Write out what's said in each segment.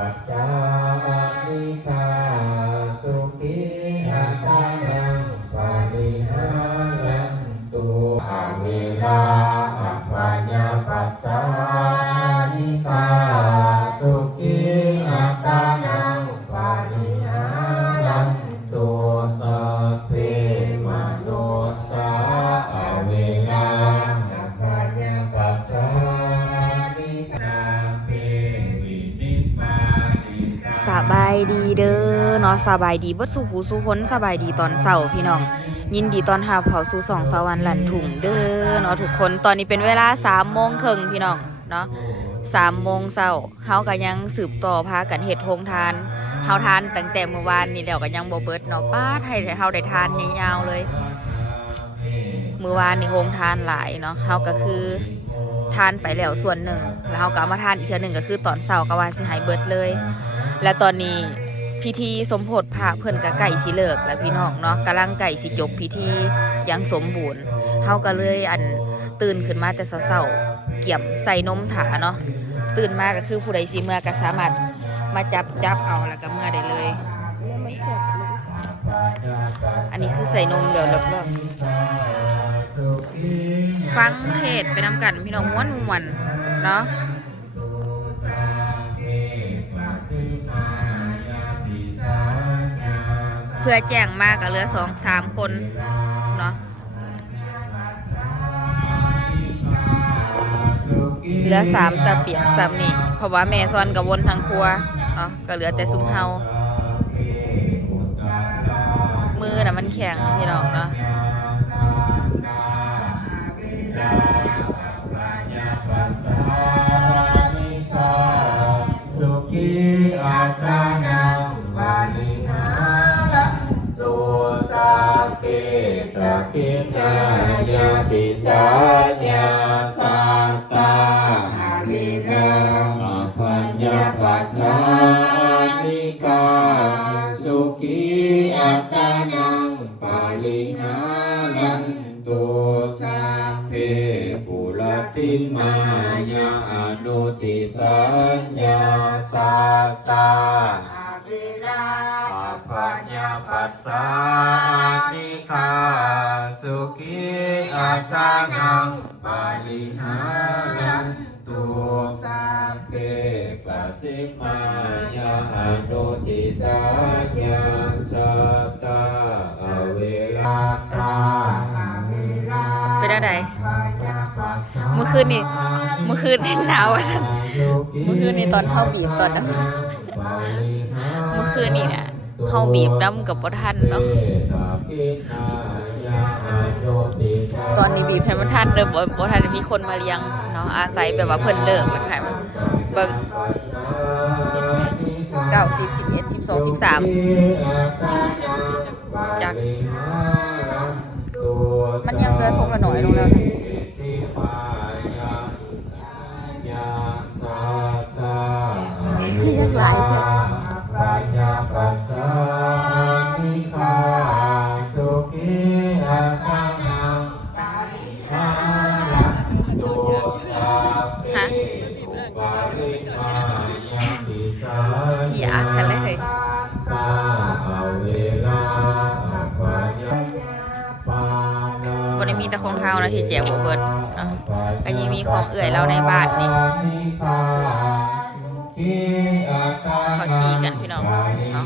ปัส สบายดีเด้อเนาะสบายดีบดสู่หูสู่พ้นสบายดีตอนเสาร์พี่น้อง ยินดีตอนหาเขาสู่สองสวรรค์หลันถุงเด้อเนาะทุกคนตอนนี้เป็นเวลาสามโมงครึ่งพี่น้องเนาะสามโมงเช้าเฮาก็ยังสืบต่อพากันเฮ็ดโฮงทานเฮาทานตั้งแต่เมื่อวานนี่แล้วก็ยังบ่เบิดเนาะป้าให้เฮาได้ทานยาวๆเลยเมื่อวานนี่โฮงทานหลายเนาะเฮาก็คือทานไปแล้วส่วนหนึ่งแล้วเฮาก็มาทานอีกเทื่อหนึ่งก็คือตอนเช้าก็ว่าสิให้เบิดเลย และตอนนี้พิธีสมโพธิพระเพิ่อนกะไก่สิเลิกแล้วพี่น้องเนาะกำลังไก่สิจบพิธีอยังสมบูรณ์เฮาก็เลยอันตื่นขึ้นมาแต่เช้าๆเกี่ยมใส่นมถาเนาะตื่นมาก็คือผู้ใดสิเมื่อก็สามารถมาจับจับเอาแล้วก็เมื่อได้เลย อันนี้คือใส่นมเดี๋ยวรอบๆฟังเทศน์ไปน้ำกันพี่น้องม้วนมวนเนาะ เพื่อแจ้งมากกับเหลือสองสามคนเนาะเหลือสามตะเปียกสามนี่เพราะว่าแม่ซ้อนกับวนทางครัวเนาะก็เหลือแต่ซุ้มเฮามือน่ะมันแข็งพี่น้อง สุขีอัตตานังปาริหารันตุสัพเพปุรติมายาอนุติสัญญาสัตตาอาภิราปัญญาปัสสานิคาสุขีอัตตานัง นุติสัญญาสัตตาอเวลาตาอเวลาไปได้ใดเมื่อคืนนี่เมื่อคืนนี่หนาวอะฉันเมื่อคืนนี่ตอนเข้าบีบตอนนั้นเมื่อคืนนี่เนี่ยเข้าบีบน้ำกับบ่ทันเนาะตอนนี้บีบให้มันทันเดิมบ่บ่ทันมีคนมาเลี้ยงเนาะอาศัยแบบว่าเพิ่นเลิกแล้วค่ะเบิ่ง เก้าสิบสิบเอ็ดสิบสองสิบสามจักมันยังเหลือพกละหน่อยลงแล้วนะเรียกหลายเถ ของเฮานะที่แจกบ่เบิดเนาะก็ยังมีของเอื่อยเราในบ้านนี่เขาจีกันพี่น้องเนาะ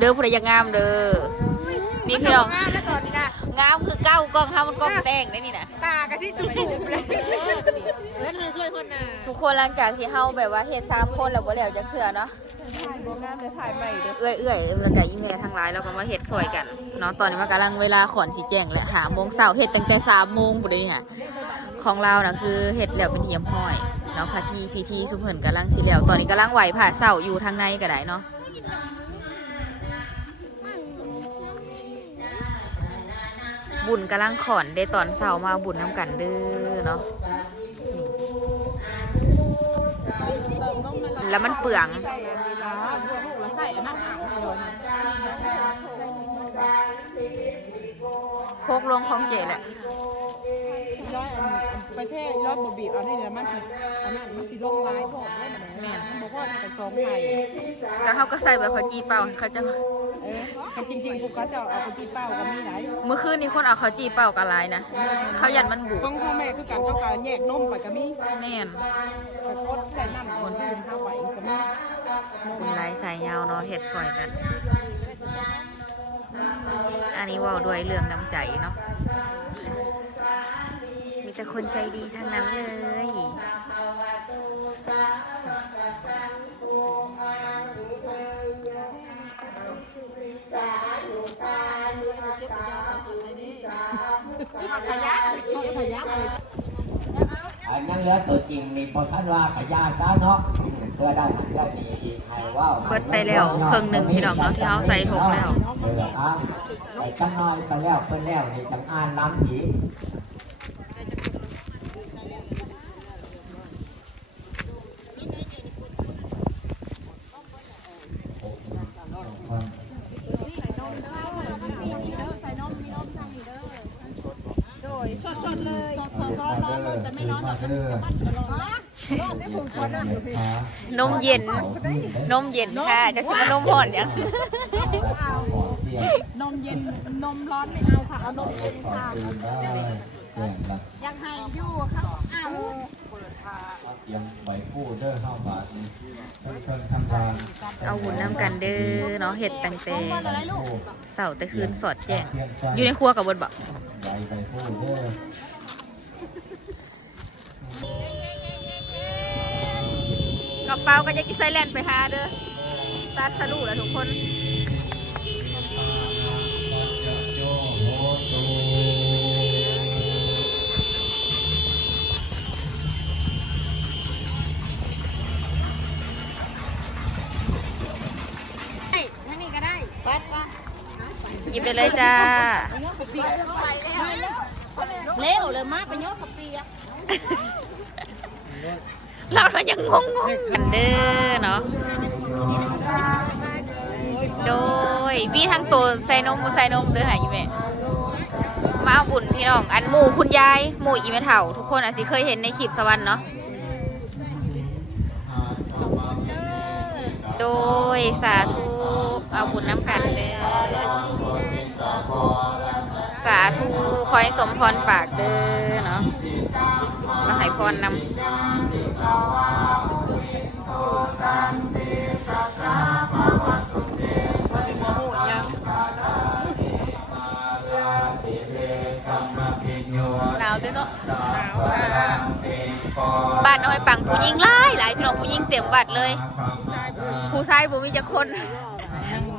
เด้อผู้ใดอยากงามเด้อ นี่พี่น้องงามแล้วตอนนี้นะงามคือเก้ากล้องเฮามันกล้องแดงได้นี่นะ ตากะที่จุดจุดเลยเล่นเลยช่วยคนน่ะทุกคนหลังจากที่เฮาแบบว่าเฮ็ดสามคนแล้วบ่แล้วจักเทื่อเนาะถ่ายโบงามเลยถ่ายใหม่เด้อเอื้อยเอื้อยแล้วก็อีเมลทั้งหลายแล้วก็มาเฮ็ดช่วยกันเนาะตอนนี้มันกำลังเวลาขอนสิแจ้งและหาโมงเช้าเฮ็ดตั้งแต่สามโมงพุ่นเด้ค่ะของเราน่ะคือเฮ็ดแล้วเป็นเทียมห้อยเนาะค่ะที่พิธีสุเพิ่นกำลังสิแล้วตอนนี้กำลังไหวผ่าเสาอยู่ทางในก็ได้เนาะ บุญกำลังขอนได้ตอนเสาร์มาบุญน้ำกันเด้อเนาะแล้วมันเปลืองใส่อันนั้นอ่างเลยโคกลงของเจแหละร้อยอันไปเทศรอดบ่บีบเอานี่เนี่ยมันสิอันนั้นมันสิลงร้ายพอได้บ่แม่นมันบ่พอจะสองไข่ก็เขาก็ใส่แบบเขาจีเป่าเขาจะเออ แต่จริงๆพวกเขาจะเอาไปที่เป้าก็มีหลายเมื่อคืนนี้คนเอาเขาจีเป่ากับลายนะเขายันมันบุกของพ่อแม่คือการเขาการแยกนมไปก็มีแม่นสะกดใส่น้ำคนที่เข้าไปก็มีคุณลายสายยาวเนาะเฮ็ดฝอยกัน อันนี้เว่าด้วยเรื่องน้ำใจเนาะมีแต่คนใจดีทั้งนั้นเลย ขยะขยะเลยอันนั้นเหลือตัวจริงมีพอท่านว่าขยาซะเนาะเพื่อได้มันได้ดีอีกให้ว่าเบิดไปแล้วครึ่งหนึ่งพี่น้องเนาะที่เขาใส่ถุงแล้วเอออะไปจังน้อยไปแล้วไปแล้วนี่จังอ่านน้ำอีก สดๆเลยสดๆร้อ นๆเลยจะไม่ร้อนหรอกนมเย็น นมเย็นค่ะ จะสิมานมห่อนเนี่ยงนมเย็น นมร้อนไม่เอาค่ะ เอานมเย็นค่ะยังให้อยู่ค่ะอ้าวเตรียมใบพูดเด้อเข้าบาทนี่เพิ่นเพิ่นทำงานเอาหุ่นน้ำกันเด้อเนาะเห็ดตังแต่เสาร์แต่คืนสอดแจ้งอยู่ในครัวกับบนบ่ใบใบพูดเด้อ กระ เป๋าก็จะกินไซแลนด์ไปหาเด้อซาสลูแล้วทุกคนหตูหยิบได้เลยจ้าเละเลยมากไปยกกับเปีย เราเรายังงงๆกันเด้อเนาะ โดยมีทั้งตัวใส่นมบ่ใส่นมเด้อหายแม่มาเอาบุญพี่น้อง อันหมู่คุณยายหมู่อีเมเฒ่าทุกคนอาจสิเคยเห็นในคลิปสวรรค์เนาะ โดยสาธุเอาบุญน้ำกันเด้อ สาธุคอยสมพรปากเด้อเนาะมาให้พรนำ บ้านน้อยปังผู้หญิงหลายหลายพี่น้องผู้หญิงเต็มบัดเลย ผู้ชายผู้มีจักคน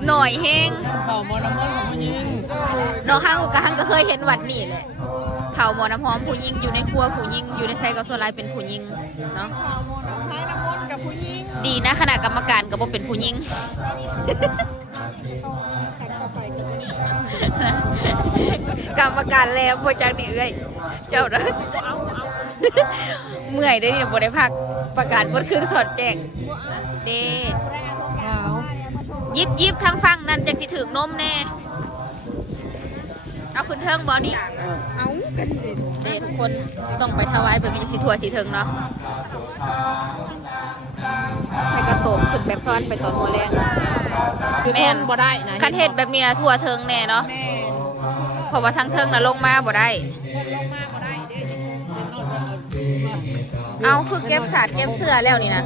หน่อยเฮงเข่าบอลมอนของมันยิงน้องห้างกะห้างก็เคยเห็นวัดนี่แหละเผาหมอน้ำหอมผู้หญิงอยู่ในครัวผู้หญิงอยู่ในไซก็ส่วนหลายเป็นผู้หญิงเนาะท้ายน้ำมนต์กับผู้หญิงดีนะขณะกรรมการก็บ่เป็นผู้หญิงกรรมการแล้วพอจากนี่เอ้ยเจ้าเด้อเมื่อยเด้อนี่บ่ได้พักประกาศบนคืนสอดแจ้งเด้ขาว ยิบยิบทางฟังนั่นจังสิถึกนมแน่ เอาขึ้นเทิงบ่นี่เอากันเลยเด้ทุกคนต้องไปถวายแบบนี้สิทั่วสิถึงเนาะให้กระโตกขึ้นแบบซ้อนไปตอนหัวแรงแม่นบ่ได้นะคันเฮ็ดแบบนี้นะทั่วเทิงแน่เนาะแม่เพราะว่าทางเทิงน่ะลงมาบ่ได้ลงมาบ่ได้เด้อเอาคือเก็บสาดเก็บเสื้อแล้วนี่นะ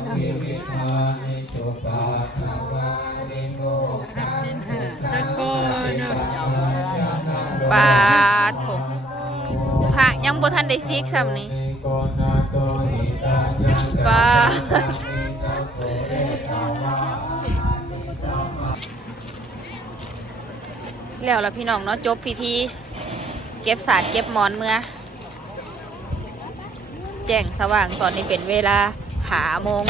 บาดผมพระยังบ่ทันได้ซีกซ้ำนี่บาดแล้วล่ะพี่น้องเนาะจบพิธีเก็บสาดเก็บหมอนเมื่อ แจ้งสว่างตอนนี้เป็นเวลาหาโมง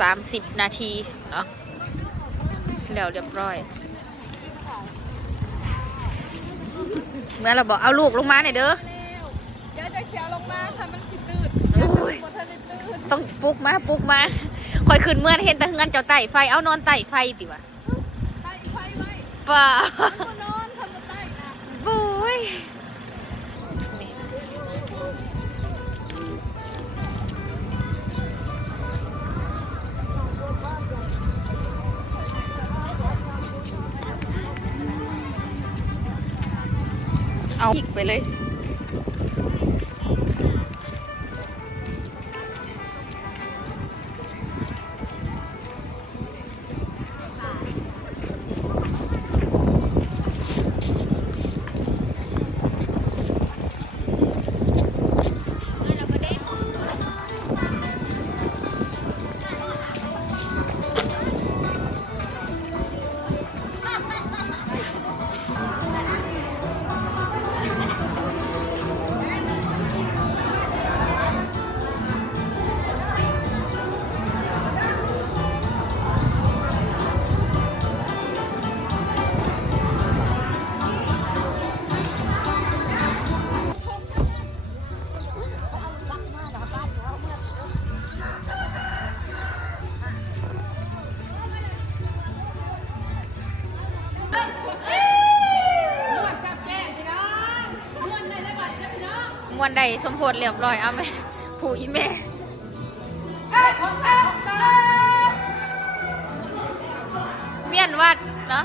สามสิบนาทีเนาะแล้วเรียบร้อย เมื่อเราบอกเอาลูกลงมาหน่อยเด้อเดี๋ยวจะเขียวลงมาค่ะมันสิตื่นโอ้ยบนทันได้ตื่นต้องปลุกมาปลุกมาคอยขึ้นเมื่อเห็นแต่เงินเจ้าไต่ไฟเอานอนไต่ไฟติวะไต่ไฟไว้ป่าก็นอนทำมาไต่นะโอ้ย เอาอีกไปเลย มวนใดสมโพธเรียบร้อยเอาไหมผู้อีแม่เมียนวัดเนาะ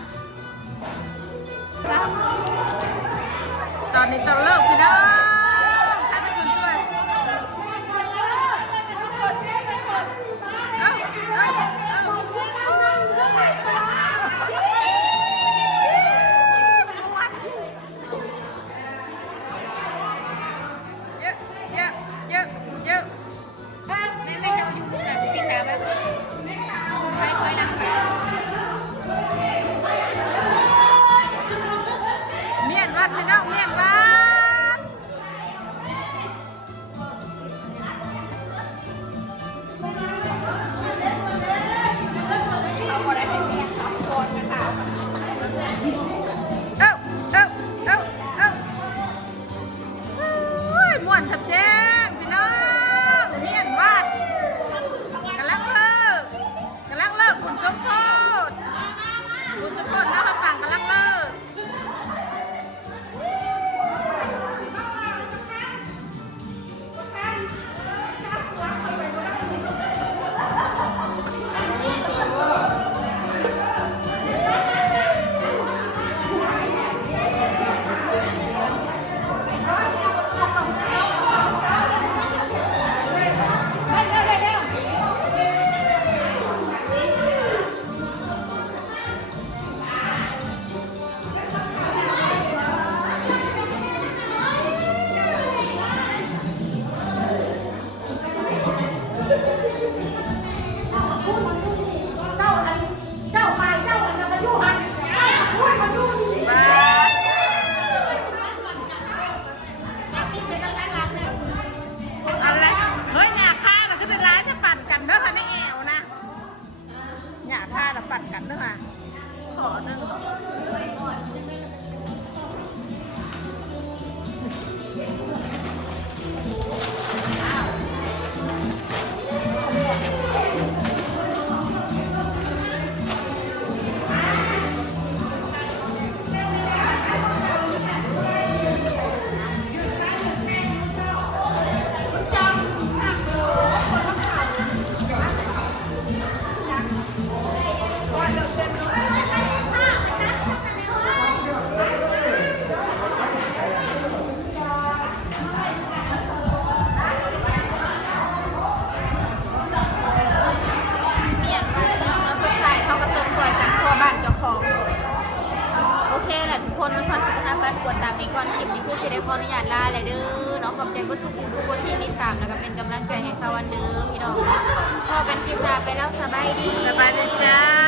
ตอนนี้ต้องเลิกพี่น้อง อสิได้ขออนุญาตลาเลยเด้อเนาะขอบใจผู้สุขทุกคนที่ติดตามแล้วก็เป็นกำลังใจให้สวันเด้อพี่น้องพอกันคลิปหน้าไปแล้วสบายดี สบายดีจ้า